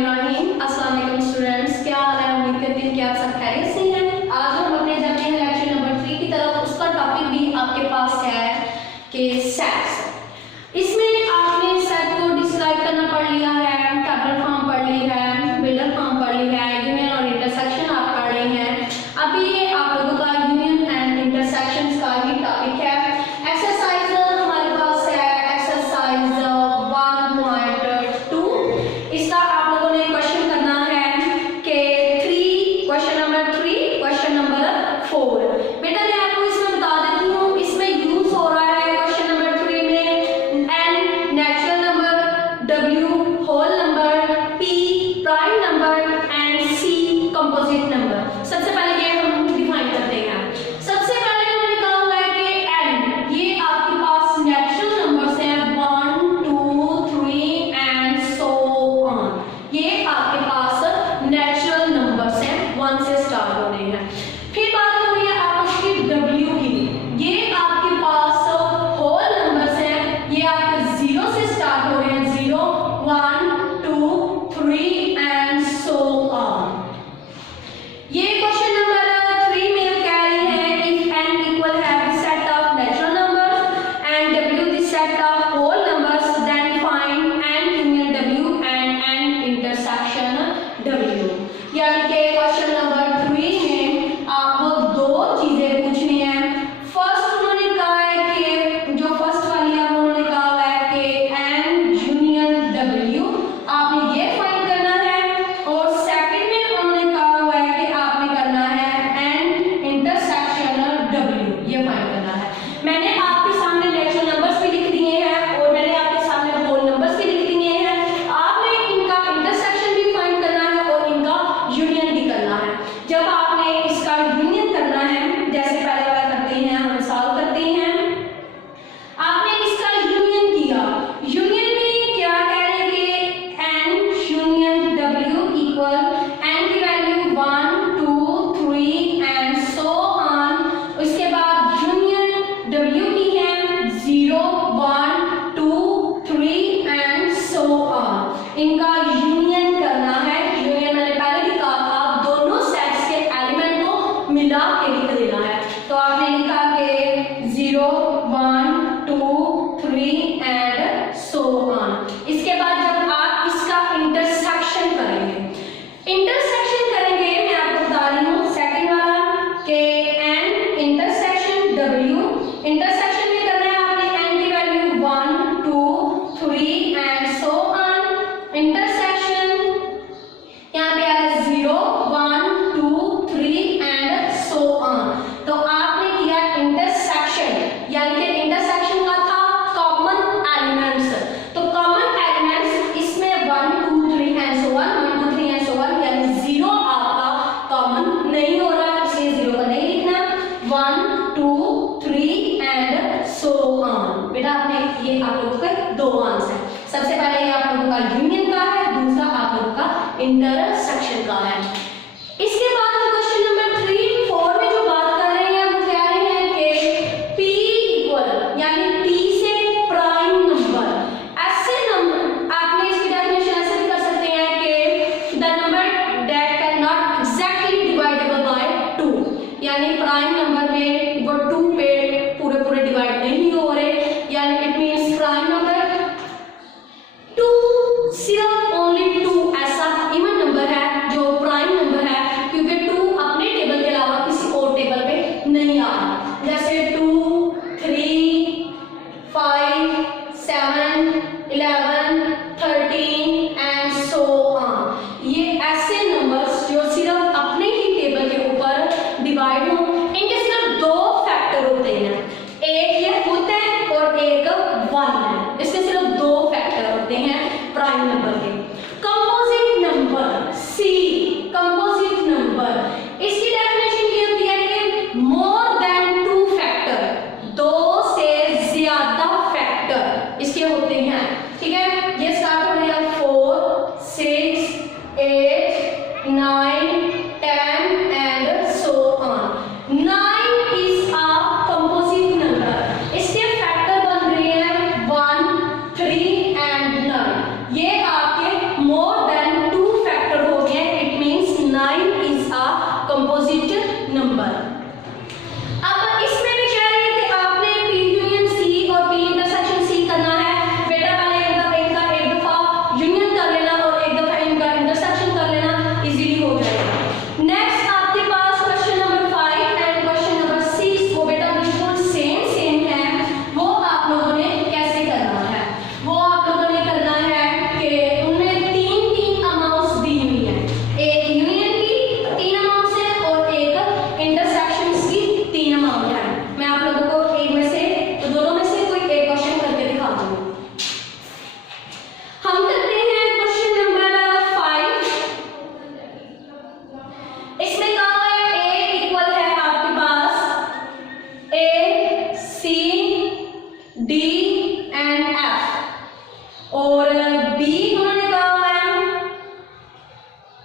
बिस्मिल्लाहिर्रहमानिर्रहीम। अस्सलाम वालेकुम स्टूडेंट्स, क्या हाल है? उम्मीद करती हूँ कि आप सब खैरियत से हैं। आज हम अपने जाते हैं लेक्चर नंबर 3 की तरफ। उसका टॉपिक भी आपके पास है कि सेट्स। इसमें आपने सेट को डिस्क्राइब करना पढ़ लिया है, टैबुलर फॉर्म पढ़ ली है, बिल्डर फॉर्म पढ़ ली है, यूनियन और इंटरसेक्शन आप पढ़ रहे हैं। अभी ये आप लोगों का यूनियन एंड इंटरसेक्शन का ही टॉपिक है। एक्सरसाइज हमारे पास है एक्सरसाइज 1.2। इसका आप लोगों ने क्वेश्चन करना है कि क्वेश्चन नंबर 4। बेटा मैं आपको इसमें बता देती हूँ, इसमें यूज हो रहा है क्वेश्चन नंबर 3 में n natural number, w whole number, p prime number and c composite number. सबसे पहले ये हम डिफाइन करते हैं। सबसे पहले हमने कहा हुआ है कि n ये आपके पास नेचुरल नंबर्स हैं 1 2 3 एंड सो ऑन। ये आपके पास नेचुरल नंबर्स हैं, 1 से स्टार्ट हो रहे हैं। फिर बात हो रही है आपकी w की। ये आपके पास होल नंबर्स हैं, ये आपके 0 से स्टार्ट हो रहे हैं, 0 1 2 3 एंड सो ऑन। ये क्वेश्चन नंबर 3 में कह रहे हैं इफ n इक्वल है the set of natural numbers and w the set of whole numbers, then find n union w and n intersection w। यानी कि क्वेश्चन नंबर 3 में आपको दो चीजें पूछनी है। फर्स्ट उन्होंने कहा है कि जो फर्स्ट वाली है उन्होंने कहा हुआ है कि n यूनियन w आपने ये फाइंड करना है, और सेकंड में उन्होंने कहा हुआ है कि आपने करना है n इंटरसेक्शन w, ये फाइंड करना है। मैंने आपके सामने नेचुरल नंबर्स भी लिख दिए हैं और मैंने आपके सामने होल नंबर्स भी लिख दिए हैं। आपने इनका इंटरसेक्शन भी फाइंड करना है और इनका यूनियन भी करना है। जब आपने इसका यूनियन करना है, जैसे पहले वाला करते हैं, हम सॉल्व करते हैं। आपने इसका यूनियन किया, यूनियन में क्या कह रहे हैं कि n union w equal n की वैल्यू 1 2 3 एंड सो ऑन। उसके बाद यूनियन w की है 0 1 2 3 एंड सो ऑन। इनका यूनियन करना है। यूनियन मैंने पहले भी कहा था, दोनों सेट्स के एलिमेंट को मिला के लिख देना है। तो आपने लिखा कि 0 1 2 3 एंड सो ऑन। इसके बाद जब आप इसका इंटरसेक्शन करेंगे, मैं आपको बता रही हूँ सेकंड वाला कि n इंटरसेक्शन w। इंटरसेक्शन में करना है आपने n की value 1 2 3 and so on. Intersection यहाँ पे आ रहा है 0 1 2 3 एंड सो ऑन। तो आपने किया इंटरसेक्शन, यानी कि इंटरसेक्शन का था कॉमन एलिमेंट्स। तो कॉमन एलिमेंट्स इसमें 1 2 3 and so on, 1 2 3 and so on, यानी 0 आपका कॉमन नहीं हो रहा, इसलिए 0 को नहीं लिखना। 1 2 3 एंड सो ऑन। बेटा आपने ये आप लोगों के दो आंसर। सबसे पहले ये आप लोगों का यूनियन का है, दूसरा आप लोगों का इंटरसेक्शन का है। इसके बाद हम क्वेश्चन नंबर 3 4 में जो बात कर रहे हैं, हम कह रहे हैं कि p इक्वल यानी p से प्राइम नंबर। ऐसे नंबर आपने इसकी डेफिनेशन ऐसे भी कर सकते हैं कि the number that can not exactly divisible by 2, यानी प्राइम नंबर में वो 2 पे पूरे डिवाइड नहीं हो रहे, यानी इट मींस प्राइम नंबर 2 सिर्फ ओनली 2 ऐसा इवन नंबर है जो प्राइम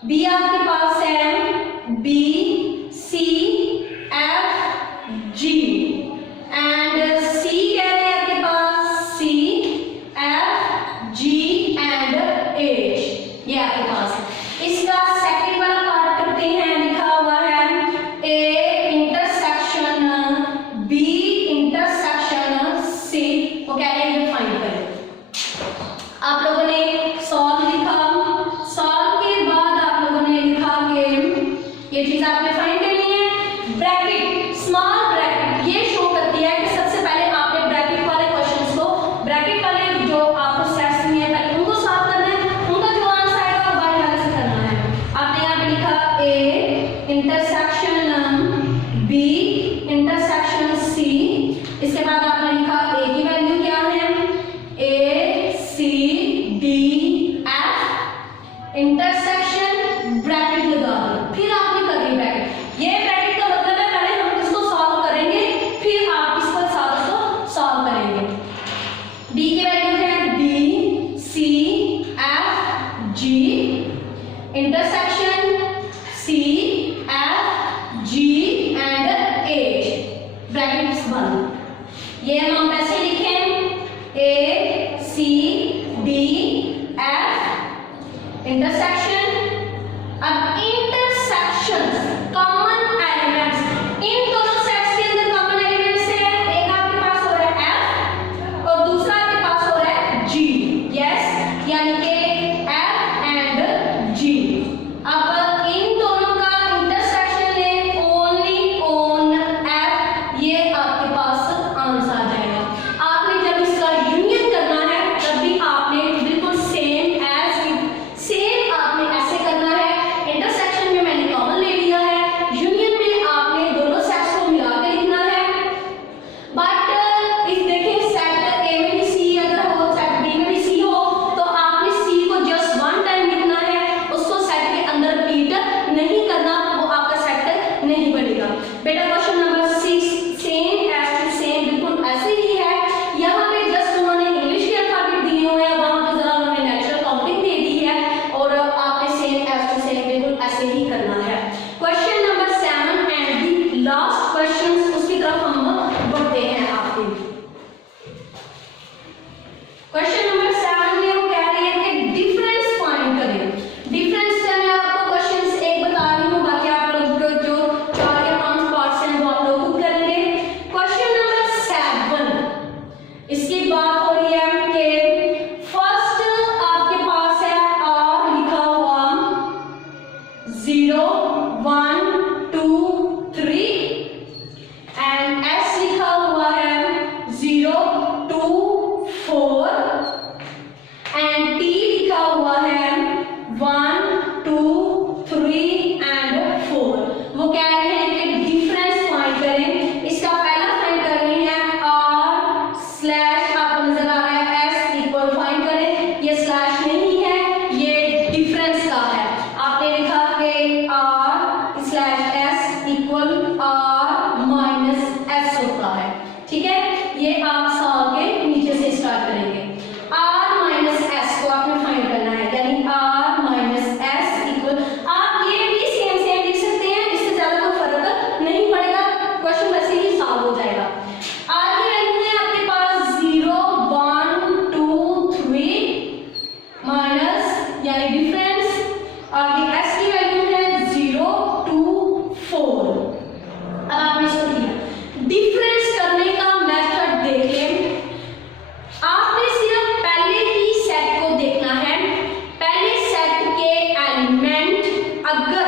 बी आपके पास है B C F G and C कह रहे हैं आपके पास C F G and H, ये आपके पास है। इसका सेकंड वाला पार्ट करते हैं, लिखा हुआ है A intersection B intersection C, वो कह रहे हैं ये फाइंड करें। आप लोगों ने सॉल्व लिखा, सॉल्व के बाद आप लोगों ने लिखा कि ये चीज आपने फाइंड करनी है। ब्रैकेट, स्मॉल ब्रैकेट ये शो करती है कि सबसे पहले आपने ब्रैकेट वाले क्वेश्चंस को, ब्रैकेट वाले जो आपको सेट्स में है पहले उनको सॉल्व करना है, उनका जो आंसर आएगा वो बारी बारी से करना है। आपने यहाँ पे लिखा A intersection B intersection C, इसके बाद आपने लिखा ए की वैल्यू क्या है A C D F intersection bracket लगा दो, फिर आपने कर दी ब्रैकेट। ये ब्रैकेट का मतलब है पहले हम इसको सॉल्व करेंगे फिर आप इसको साथ को सॉल्व करेंगे। डी की वैल्यू है B C F G intersection C F G and H, brackets बंद। ये हम ऐसे लिखें A C D F intersection. अब इंटरसेक्शंस कॉमन एलिमेंट्स, इन दोनों सेट्स के अंदर कॉमन एलिमेंट्स है, एक आपके पास हो रहा है एफ और दूसरा आपके पास हो रहा है जी, यस, यानी कि एफ एंड जी। अब इन दोनों का इंटरसेक्शन है ओनली ऑन एफ, ये आपके पास आंसर आ जाएगा। आपने जब इसका यूनियन करना है तब भी आपने बिल्कुल सेम आपने ऐसे करना है। इंटरसेक्शन में मैंने कॉमन ले लिया है, यूनियन में आपने दोनों सेट्स को मिला के लिखना है। बट इस देखें सेट ए में भी सी अगर हो, सेट बी में भी सी हो, तो आपने सी को जस्ट वन टाइम लिखना है, उसको सेट के अंदर रिपीट नहीं करना, वो आपका सेट नहीं बनेगा। बेटा question number 6 same as two same बिल्कुल ऐसे ही है। यहाँ पे जस्ट उन्होंने इंग्लिश के अल्फाबेट दिए हुए हैं, वहां पे जरा उन्होंने नेचुरल काउंटिंग दे दी है और आपने सेम एज टू सेम बिल्कुल ऐसे ही करना है। Question number 7 and the last question, उसकी तरफ हम बढ़ते हैं। आपके क्वेश्चन नंबर 7 में वो कह रहे हैं कि डिफरेंस फाइंड करें। डिफरेंस से मैं आपको क्वेश्चंस एक बता रही हूँ, बाकी आप लोग जो 4 या 5 पार्ट्स हैं वो आप लोग खुद करेंगे। क्वेश्चन नंबर 7 इसकी बात हो रही है कि फर्स्ट आपके पास है आर लिखा हुआ 0 1 2 3 एंड एस लिखा हुआ है 0 2 4 एंड टी लिखा हुआ है 1 2 3 एंड 4। वो कह रहे हैं कि डिफरेंस फाइंड करें। इसका पहला फाइंड कर रहे हैं आर स्लैश, आपको नजर आ रहा है एस इक्वल, फाइंड करें। ये स्लैश नहीं है, ये डिफरेंस का है। आपने लिखा कि R slash S equal R minus S होता है, ठीक है। ये आप सॉल्व के नीचे से स्टार्ट करेंगे। आर माइनस एस को आपने फाइंड करना है, यानी आर माइनस एस इक्वल, आप ये भी सेम सेम लिख सकते हैं, इससे ज्यादा कोई फर्क नहीं पड़ेगा, क्वेश्चन वैसे ही सॉल्व हो जाएगा। आर की वैल्यू है आपके पास 0 1 2 3 माइनस यानी डिफरेंस, और एस की वैल्यू है 0 2 4। अब आपने इसको लिया, डिफरेंस करने का मेथड देख लें। आपने सिर्फ पहले ही सेट को देखना है, पहले सेट के एलिमेंट, अगर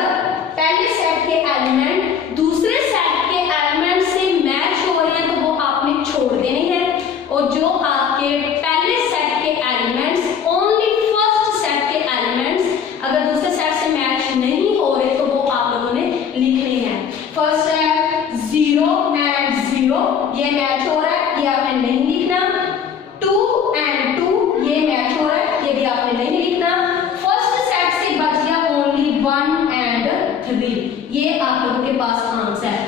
पहले सेट के एलिमेंट दूसरे सेट के एलिमेंट से मैच हो रहे हैं तो वो आपने छोड़ देने हैं, और जो आपके पहले सेट के एलिमेंट्स ओनली फर्स्ट सेट के एलिमेंट्स अगर दूसरे सेट से मैच नहीं हो रहे तो वो आप लोगों ने लिखने हैं। फर्स्ट है 0 एंड 0, ये मैच हो रहा है, ये आपने नहीं लिखना। 2 एंड 2, ये मैच हो रहा है, ये भी आपने नहीं लिखना। फर्स्ट सेट से बच गया ओनली 1 एंड 3, ये आप लोगों के पास आंसर है।